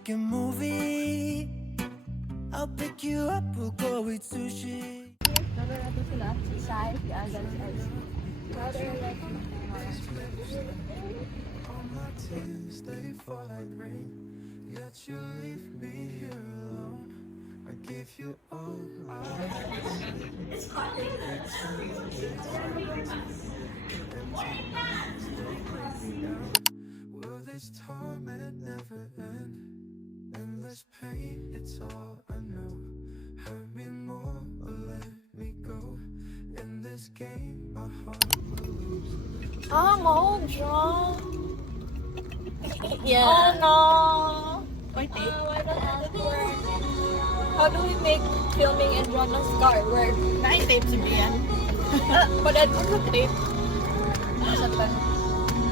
make a movie. I'll pick you up, we'll go eat sushi. Number na to sila, si Sai, si Agan, si Ice. All my tears, they fall like rain. Yet you leave me here alone. I give you all I It's hot. Will this torment never end? Endless pain, it's all I know. Hurt me more or let me go. In this game, my heart will lose. I'm all drunk. Yeah. Oh no. Why tape? Why don't it work? How do we make filming in Ronald's car work? Nai-tape si Brian. But I don't have tape.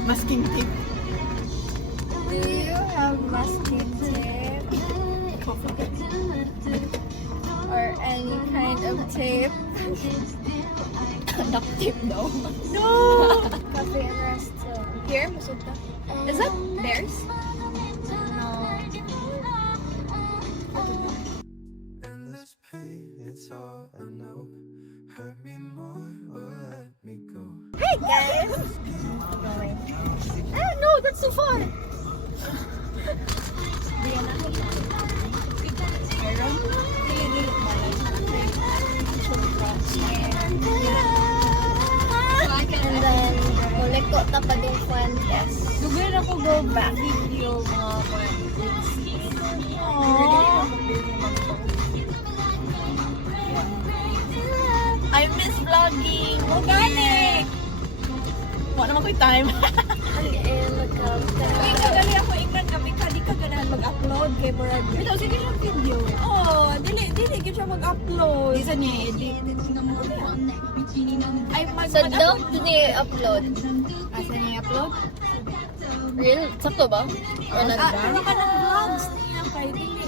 Masking tape. Do you have masking tape? Or any kind of tape? Duct tape though. No! Cafe and resto. Here, Masuta. Is that theirs? Endless pain, it's all I know. Hurt me more or let me go. Hey guys! Ah, no, that's so fun! And then, kolekto tapad yung fuentes. Lugar ako go back video mga I miss vlogging. Organic! Wala naman ko yung time. Uy, kagali ako ingnan kami ka, di ka ganahan mag-upload kay Murad. Ito, sige siyang video. Oo, dili siya mag-upload. Isa niya edit. Ay, Sa dump niya i-upload. Asa niya upload? Real? Sakto ba? O nag-dump? Ano ka ng vlogs niya kay dili.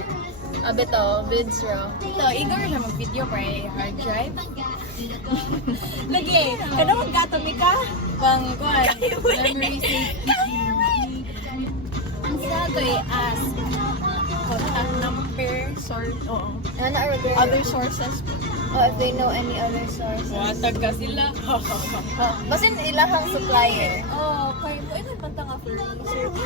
Abi to, vids raw. Ito, eager siya mag-video para hard drive. Lagi, kada mag-atomi ka? Pang kuhan, memory safety. Ang sagay as contact number, source, oo. Ano order? Other sources. Oh, if they know any other source. Watag ka sila. Basin ilahang supplier. Oo, kay mo, ito man nga for research.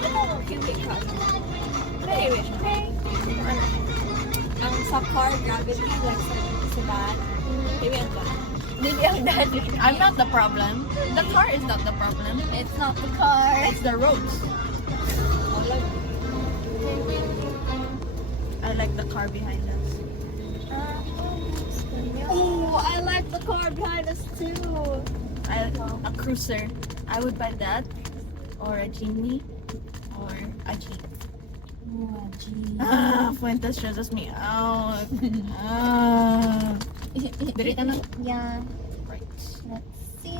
Ano, hindi ka? Anyway, okay. Ang sa car, gravity, like sa van. Maybe ang van. Dili ang daddy. I'm not the problem. The car is not the problem. It's not the car. It's the roads. I like the car behind us. Oh, I like the car behind us too. I like a cruiser. I would buy that, or a Genie, or a Jeep. Fuentes stresses me out. Diri ka na? Yeah. Right. Let's see.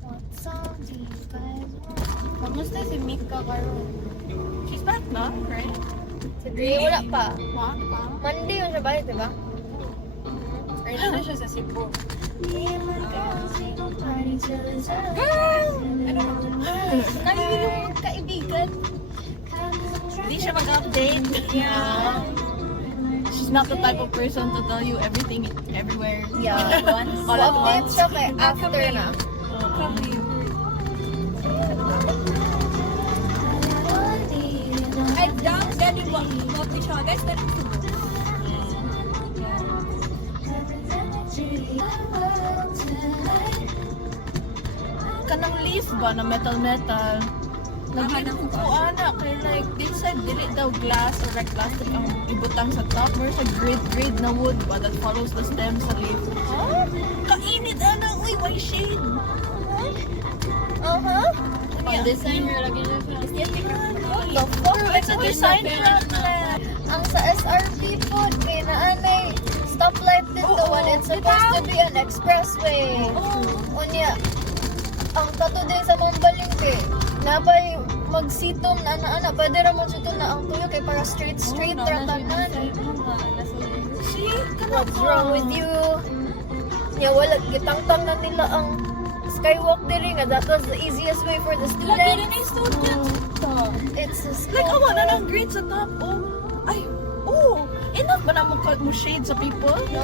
What song do you guys want? Kamusta si Mika karon? She's back na, right? Sige, wala pa. Back pa? Monday yun siya balik, diba? Or na siya sa Cebu? Ano kaibigan? Hindi siya mag-update. Yeah. She's not the type of person to tell you everything everywhere. Yeah. Once. All at Update once. siya kay after na. Ay, down, gani mo. Mati siya. Guys, gani mo. Kanang leaf ba na metal? Lagi na ko ana kay like they said dili daw glass or like plastic ang ibutang sa top. There's a grid na wood ba that follows the stem sa leaf. Huh? Kainit ana, uy, why shade? Pang design mo lagi na siya. What the fuck? It's a design problem. Ang sa SRP po, kinaanay stoplight dito when it's supposed to be an expressway. Unya, ang kato din sa Mambalingke, nabay magsitom na ana-ana, pwede ra mo sitom na ang tuyo kay para straight ratanan. See? What's wrong with you? Ya wala gitangtang na nila ang skywalk diri nga that was the easiest way for the Lagi rin students. ay students. It's a Like, school. awa na ng grade sa top. Oh, ay, oh, enough ba na mo shade sa people? No.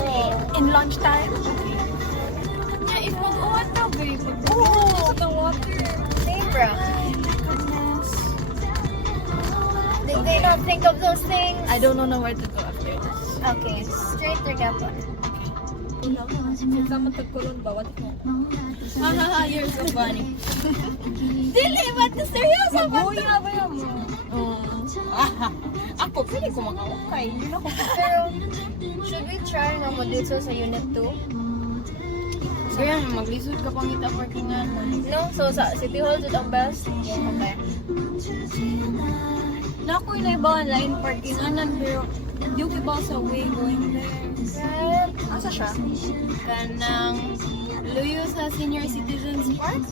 In lunchtime? Yeah, if mag-uwan na, babe. Oh, Sa water. Same, bro. ay, my goodness. Did they not think of those things? I don't know where to go after this. Okay, straight to Gapon. Sa matagkulon ba? What mo? Hahaha, you're so funny. Dili, ba't na seryoso? Maguya ba yan mo? Ako, pwede ko makawakay. Hindi na ako. Pero, should we try nga mo dito sa Unit 2? Kaya, maglisod ka pangita parkingan mo. No? So, sa City Hall, dito ang best? Okay. Naku, na iba line parking anan, pero yung iba sa way going there. Right. Asa siya? Kanang luyo sa Senior Citizens Park.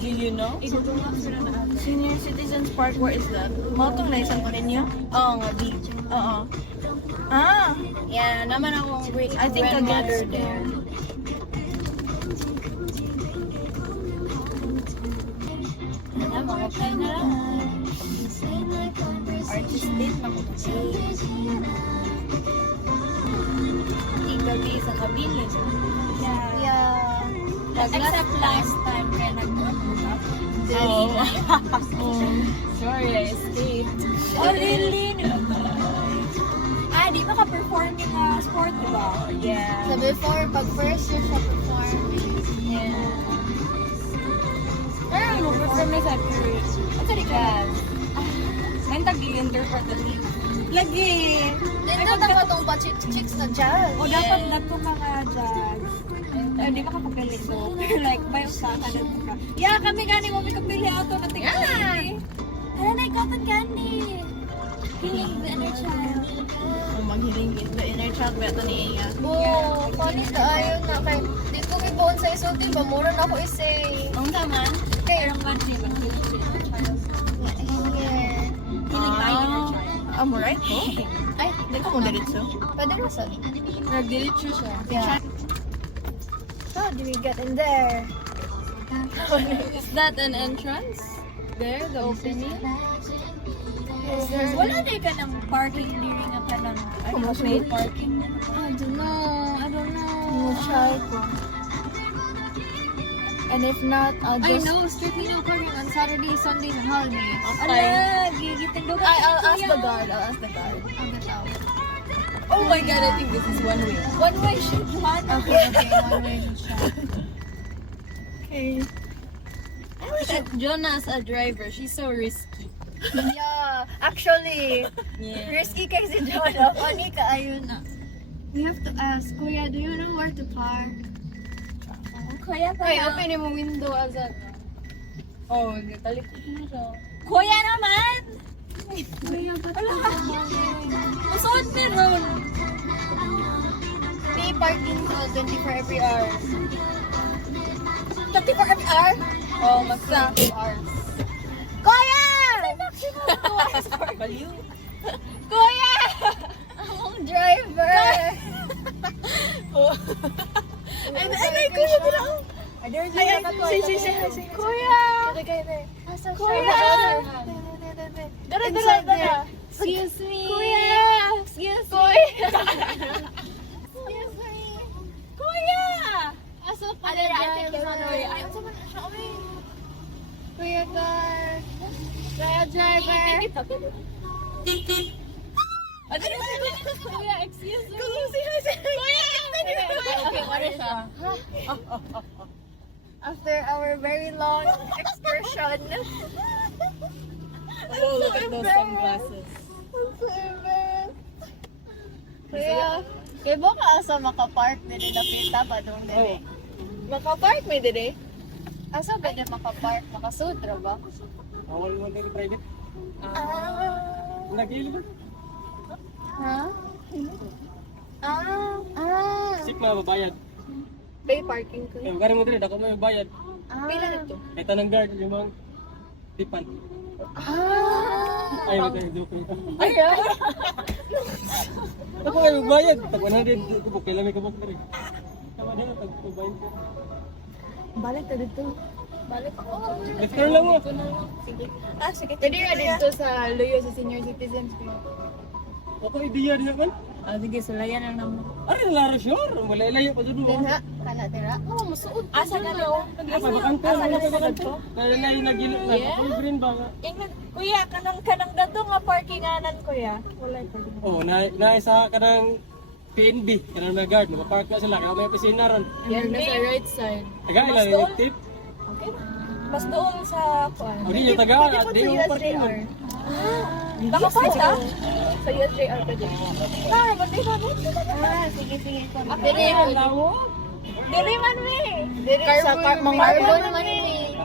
Do you know? Igutungak sila na ata. Senior Citizens Park, where is that? Motong na isang ninyo? Oo nga, beach. Oo. Ah, Yeah, naman akong great I think I get grandmother it. there. Wala, makapay na lang. Artist din, makapay. Igabi sa kabilin. Yeah. Yeah. Except last time, kaya nag-work. Oh. Sorry, I escaped. Oh, really? Ah, di ba ka-perform yung sport, di ba? Yeah. So, before, pag first year siya performing. Yeah. Pero ano, perform na sa period. At sa likas. May tag-gilinder for the team. Lagi! Dito na itong pa-chicks na jazz. O dapat nato ka nga jazz. Ay, di ba ka kapili so? Like, bayo sa kanan ka. Yeah, kami gani mo may kapili auto na tingnan. Yeah! Hala na, cotton candy! Healing the inner child. Kung maghiling the inner child, beto ni Iya. Oh, funny ka ayaw na kay dito ko ibuon sa isulti ba mura na ako isay. Ang taman, Okay. pero man siya mag-healing the inner child. Yeah. Healing my inner child. Amo right ko? Ay, Hindi ko mo diretso. pwede mo sa. Nag-delete siya. Yeah. How do we get in there? Is that an entrance? There, the opening? Is there Wala na ka ng parking nearing ang kanang paid parking. I don't know. no try ko? And if not, I'll I just know, strictly no parking on Saturdays, Sundays, and holidays. Okay. Gigitindog I'll ask the guard. I'll ask the guard. Oh my god, I think this is one way. One way should Juan. Okay, one way siya. Okay. I wish Jonah as a driver. She's so risky. Yeah, actually, Yeah. risky kay si Jonah. Funny ka ayun na. We have to ask, Kuya, do you know where to park? Kuya, Ay, open mo window as a... Oh, talikod na siya. Kuya naman! Kuya, ba't Masuot meron! May parking ko 24 every hour. 24 every hour? Oh, magsa 2 hours. Kuya! Baliw. Kuya! Ang driver! Ay, kuya, dito. Ay, there, Ay, ay, say. Kuya! Asa siya? Kuya! Dara, Inside dara. there. Excuse me! Kuya! Excuse me! Kuya! Excuse me! Kuya! Asa pa Ano na, I think he's on the way. Ay, asa pa na siya? Uy. Kuya guard. Kuya driver. Kuya, excuse me! Kuya! Okay, what is siya? After our very long excursion. Oh, look at those sunglasses. Kuya, kaya ba ka asa makapark din nakita ba doon Oh. din? Makapark may dede? Asa ba din makapark? Makasutra ba? Awal mo din private. Ah. Nagili ba? Ha? Ah. Sip na babayad. Pay parking ko. Eh, gari mo din, dako mo yung bayad. Pila na to? Ito ng guard, yung mga tipan. Ah. Ay, magkakajoke nito. Ay, Ako kayo bayad. Tako na din, kubok. Kailan may kubok na rin. Ano na, tagpubayin ko. Balik ta dito. Balik ko. Left-turn lang mo. Ah, sige. Pwede nga dito sa Luyo sa senior citizens. Ako idea din naman. Ah, sige, sulayan lang naman. Ari laro sure. Malay-layo pa dun mo. Dinha, kana tira. Oh, masuod. Asa na daw? Apa bakanto? Nalalayo na gilid na. Full green ba nga? Ingnan, kuya, kanang dato nga parkinganan, kuya. Wala parking. Oh, na isa kanang PNB, kanang na guard, nakapark na sila, kaya may opisina ron. Yan na sa right side. Taga ilang yung tip. Okay. Mas doon sa kuan. O di yung taga, di yung parking. Baka park ka? Sa USJR pa dyan. Ah, mandi ba mo? Ah, sige, sige. Diri, Dili man mi. diri sa mga carbon man ni.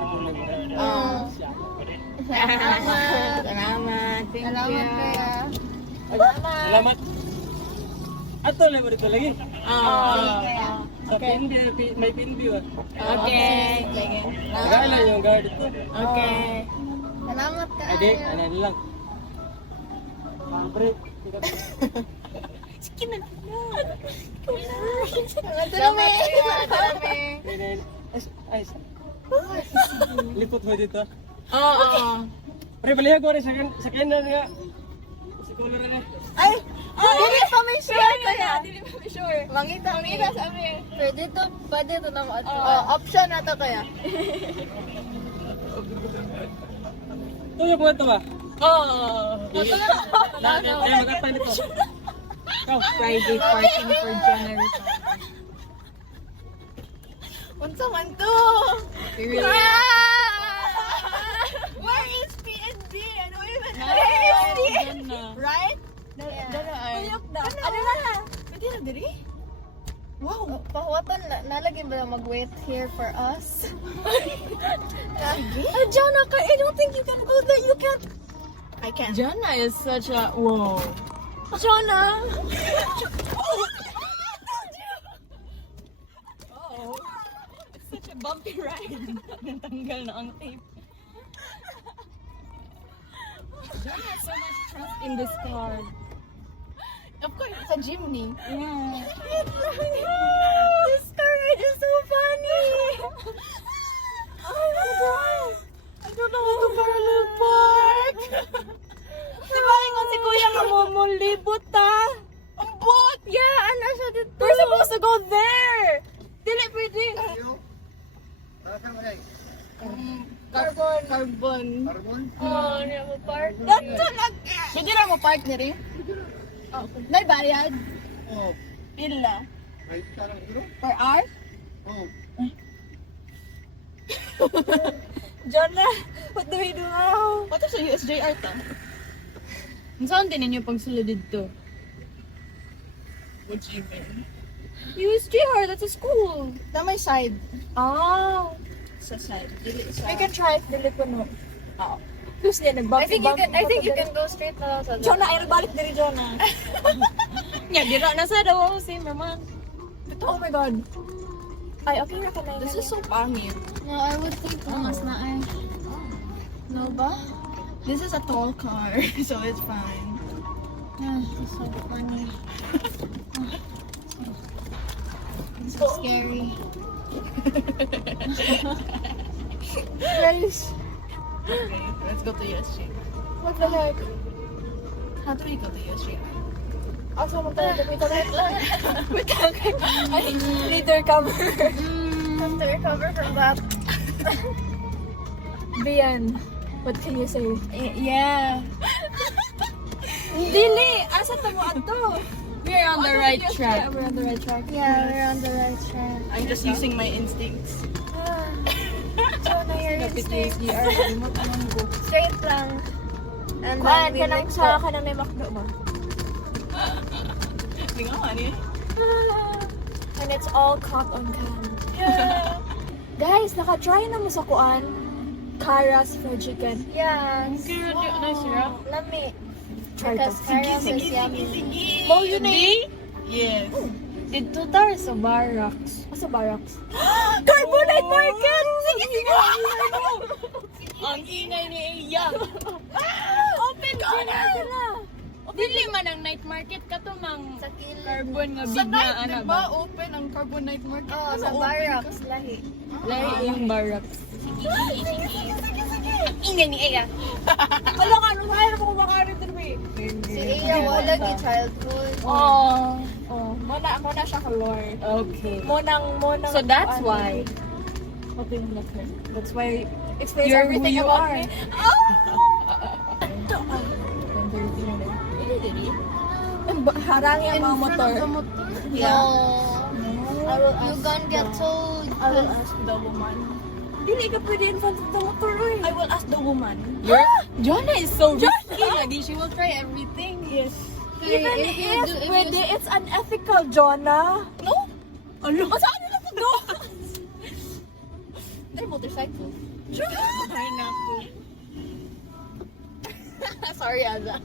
Salamat. Salamat. Thank Salamat kaya. Salamat. Ato lang mo dito lagi. Sa PNB, may PNB ba? Okay. Taga ilang yung guard ito. Okay. Salamat ka. Adik, ano lang. Break. Sige na. Salamat kaya. Dami. Ay, lipot mo dito. Oo. Pre, balihan ko rin sa kanan nga. Si color na. Ay! Dili pa may sure kaya. Dili pa may sure. Mangita sa amin. Pwede to na mo. Option na to kaya. Tuyo ko ito ba? Oo. Magkapay nito. Ikaw. Friday parking for January. Unsa man to? Where is PNB? Ano even? Where is PNB? Right? Tuyok na. Ano na? Pwede na diri? Wow. Pahuwatan, nalagyan ba na mag-wait here for us? Jana, I don't think you can go there. You can't. I can't. Jana is such a whoa. Jana. Oh, it's such a bumpy ride. Natanggal na ang tape. Jana has so much trust in this car. Of course, it's a Jimny. Yeah. This car ride is so funny. Oh my god. I don't know how to parallel park. Di ba ingon si Kuya nga mo libot ta? Ang bot! Yeah, ano siya dito? We're supposed to go there! Dili pwede. Carbon. Carbon. Oh, niya mo park. That's an Pwede na mo park na rin? May bayad? Oh. Pila? Per hour? Oh. Jonah, what do we do now? What is a USJR ta? Saan din ninyo pag sulod dito? What do you mean? USJR, that's a school. Na may side. Oh. Sa side. Dili sa... We can try it, dili ko no. Oo. Plus niya, I think you can go straight na sa Jonah, ay balik diri Jonah. Nya, dira na sa daw si Mama. Oh my god. Ay, okay na ka na. This is so pangit. No, I would think mas na ay. No ba? This is a tall car, so it's fine. Yeah, it's so funny. It's so scary. Guys. Okay, let's go to USJ. What the heck? How do we go to USJ? Also, magtayo wait lang. Wait lang. I need to recover. Have to recover from that. Bian, what can you say? Yeah. Dili! Asa ta mo ato? We're on the right track. We're on the right track. Yeah, we're on the right track. I'm just using my instincts. So na your instinct. Straight lang. And Kuan, then we kanang like sa kanang may makdo ba? Hindi nga man eh. And it's all caught on cam. Guys, naka-try na mo sa kuan. Kara's fried chicken. Yeah. Nice, yeah. Let me. Try to. Because Kara's is yummy. Mo yun eh. Yes. Dito tayo sa Barracks. Sa Barracks? Carbonite Market! Sige, sige! Ang ingay ni Iya. Open ko na! Dili man ang night market ka to mang Sa kilid. carbon nga Sa bigna night, ana di ba? ba? Open ang carbonite market. Oo, sa Open barracks. kasi. Lahi. Lahi yung barracks. Ingay ni Eya. Wala ka, ano kaya mo kumakain dito ba? Si Iya, wala gi childhood. Oh. Muna siya color. Okay. Monang. So that's why That's why explains you're everything who you about are. me. Harangi ang mga motor. Yeah. You gonna get told. I will ask the woman. Dili ka pwede in front of the motor, oy. I will ask the woman. Jonah is so risky. Lagi she will try everything. Yes. Even if pwede, it's unethical, Jonah. No? Ano? Saan nila to do? They're motorcycle. Ay, naku. Sorry, Aza.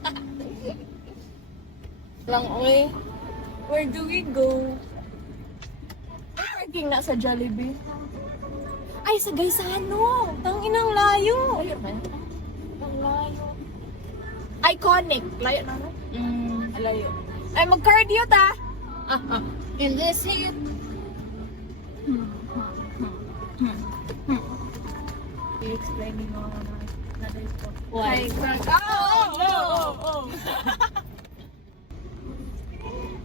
Lang, oy. Where do we go? Parking na sa Jollibee. Ay, sa Gaisano. Tanginang layo. Layo man. Ang layo. Iconic. Layo na, no? Layo. Ay, mag-cardio ta. In this heat. I-explaining mo na ko. Why?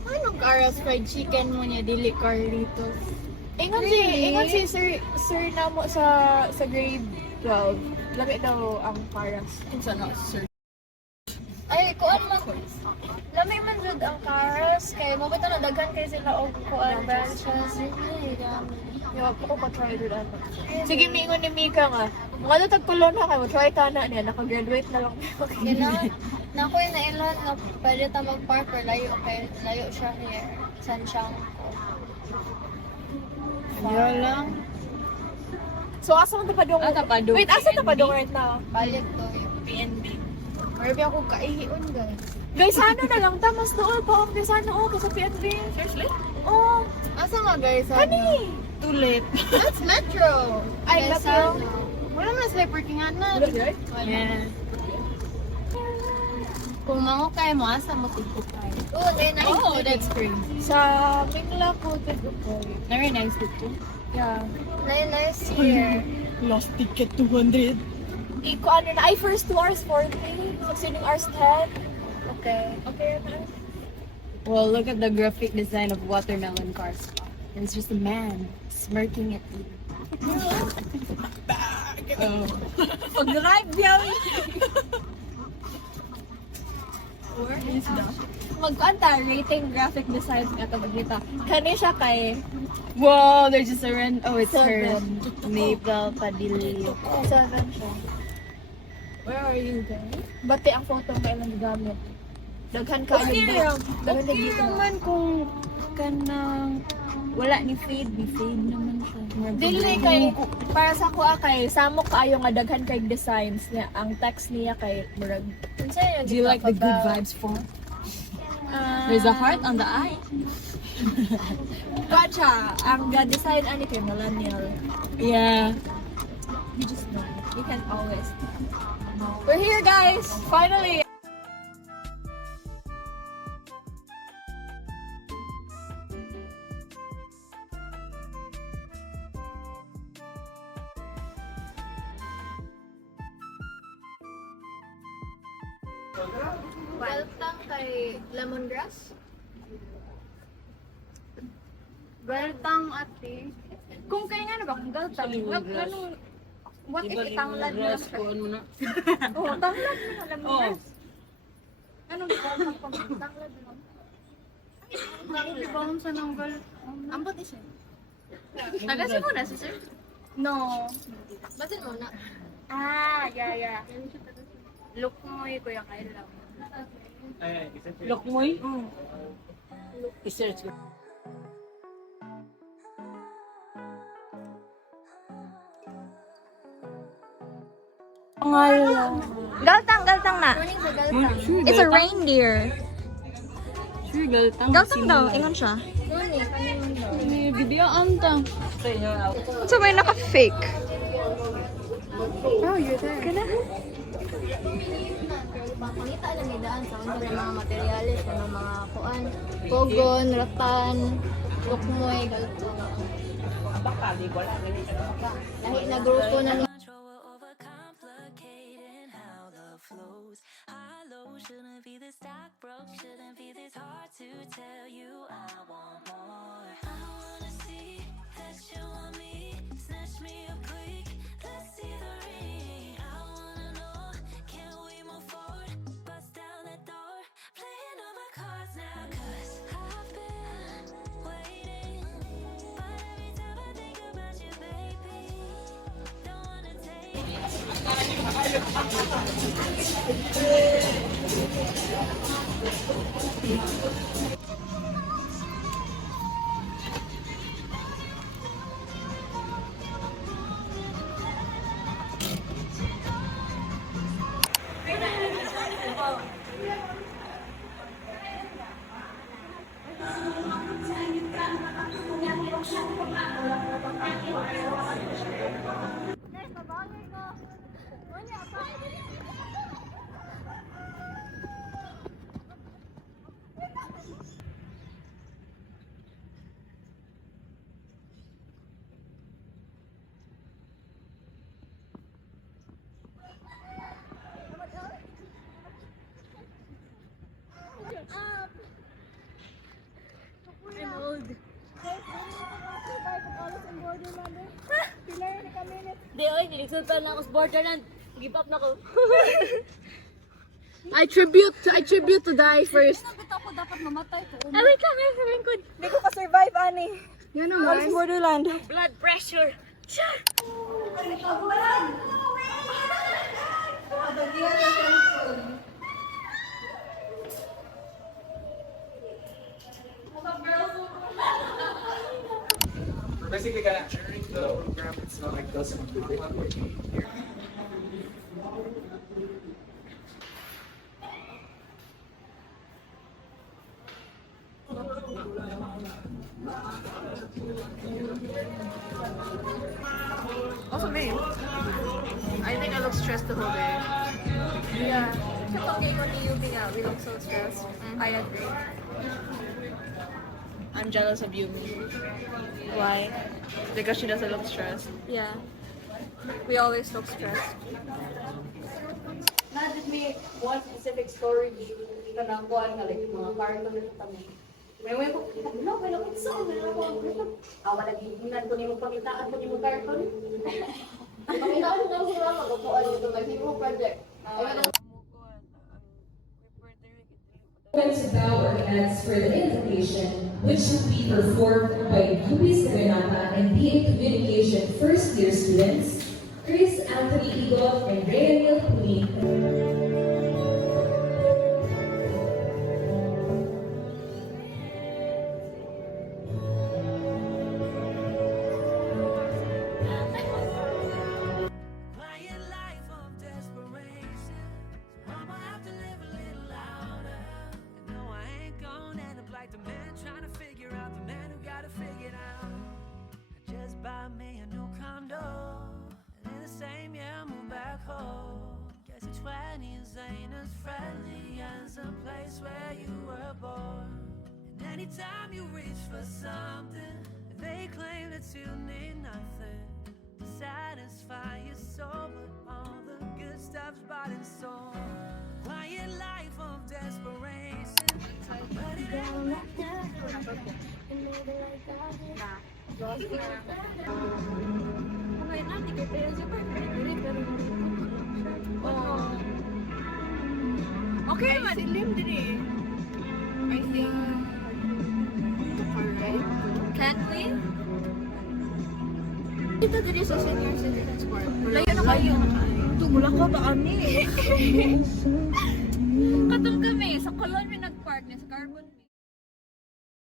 Anong Carl's fried chicken mo niya? Dili Carlitos. Ingon si sir na mo sa grade 12. Lami daw ang paras. Kinsa na, sir? Ay, kuan man. Lami man jud ang cars. Kay mabata na daghan kay sila og kuan branches. Yo, ako pa try rin ano. Sige, mingon ni Mika nga. Mga tagpulon ha kayo, try ta na niya. Nakagraduate na lang. Gina. Nakoy na ilan nga pwede ta mag-park or layo kay layo siya here. San siyang Wala. So, asa man tapadong? Tapadong Wait, asa PNB? tapadong right now? palit to. PNB. Marami ako kaihion, guys. Guys, ano na lang, tamas doon pa. Guys, ano, kasi PNB. Seriously? Oh, Asa nga guys? kani. Too late. That's Metro. Ay, Guys, Metro. Wala man sila parking na. Yeah. Kung mango kayo mo, asa mo tigko kayo? Oh, nice. Oh, that's free. Sa Mingla ko, Tibukoy. Very nice too. Yeah. Nice here. Last ticket 200. Iko, ano na, ay, first 2 hours 40. Succeeding hours 10. Okay. Okay, na. Well, look at the graphic design of watermelon cars. And it's just a man smirking at you. Oh. Pag-drive yaw. Magkuanta, rating graphic design nga ito magkita. Kani siya kay Whoa, there's just a rent. Oh, it's her. 7. Maple Padilla. 7 siya. Where are you guys? Bati ang photo kailan gamit. Daghan ka yung book. Daghan na Okay dito. naman kung kanang wala ni fade naman siya. Dili kay para sa kuha kay samok kaayo nga daghan kay designs niya. Ang text niya kay murag. Do you like the good vibes for? There's a heart on the eye. Gotcha. Ang design ani kay millennial. Yeah. You just know. You can always. We're here, guys. Finally. Welcome kay lemongrass. Galtang ate. Kung kaya nga na ba, kung galtang, what if itanglad mo lang siya? Oo, tanglad mo na, alam mo na. Anong galtang pag tanglad mo lang? Nalibang sa nanggal. Ambot isa. Tagasin mo na, sister. No. Basin mo na. Ah, yeah. Look mo yung kuya kailan. Look mo eh. I-search ko. Galtang na. Morning sa galtang. It's a reindeer. Sure, galtang. Galtang daw, ingon siya. Morning, kanino? Video amtang. So may naka-fake. Oh, you're there. Kana? Pangita lang may daan sa unsa ng mga materyales ng mga kuan, pogon, ratan, lukmoy, galto. Lahi na grupo na ni Control, we're overcomplicating how love flows. High low shouldn't be this dark, broke shouldn't be this hard to tell you I want more. I wanna see that you want me, snatch me up quick. Let's see the ring. I wanna know, can we move forward? Bust down that door, playing all my cards now. 'Cause I've been waiting, but every time I think about you, baby, don't wanna take. Di, oy, niligsultan na ako sa Borderland. Give up na ko. I tribute to die first. Nakita ko dapat mamatay ko. Ay, wait lang, may lingkod. Hindi ko ka-survive, ani. Yan Alis naman. Borderland. Blood pressure. Basically, kind of during the program, it's not like doesn't here. Also me. I think I look stressed the whole day. Yeah. Sa talking ko ni UB nga, we look so stressed. I agree. I'm jealous of Yumi. Why? Because she doesn't look stressed. Yeah. We always look stressed. Not just me one specific story kanang kuan nga like mga cartoon na kami. May ko no, may ko so may ko. Wala giginan ko nimo pangitaan ko nimo cartoon. Pangitaan ko lang sila magkuan dito mag hero project. Bow or hands for the invocation, which will be performed by Lupis Renata and BA Communication first year students, Chris Anthony Igot and Rayaniel Pulit. Quiet life of desperation. Mama have to live a little louder. No, I ain't gonna end up like the man trying to figure out the man who got it figured out. I just bought me a new condo, and in the same year I moved back home. Guess your 20s ain't as friendly as a place where you were born. And anytime you reach for something, they claim that you need nothing to satisfy your soul, but all the good stuff's bought and sold. Quiet life of desperation. But it ain't like that. Okay, nanti kay pero super pero Okay naman, ilim din eh. I think... Can we? Ito din sa senior citizens park. Layo na kayo. Tumula ko ba kami? Katong kami sa Colon may nag-park niya sa Carbon.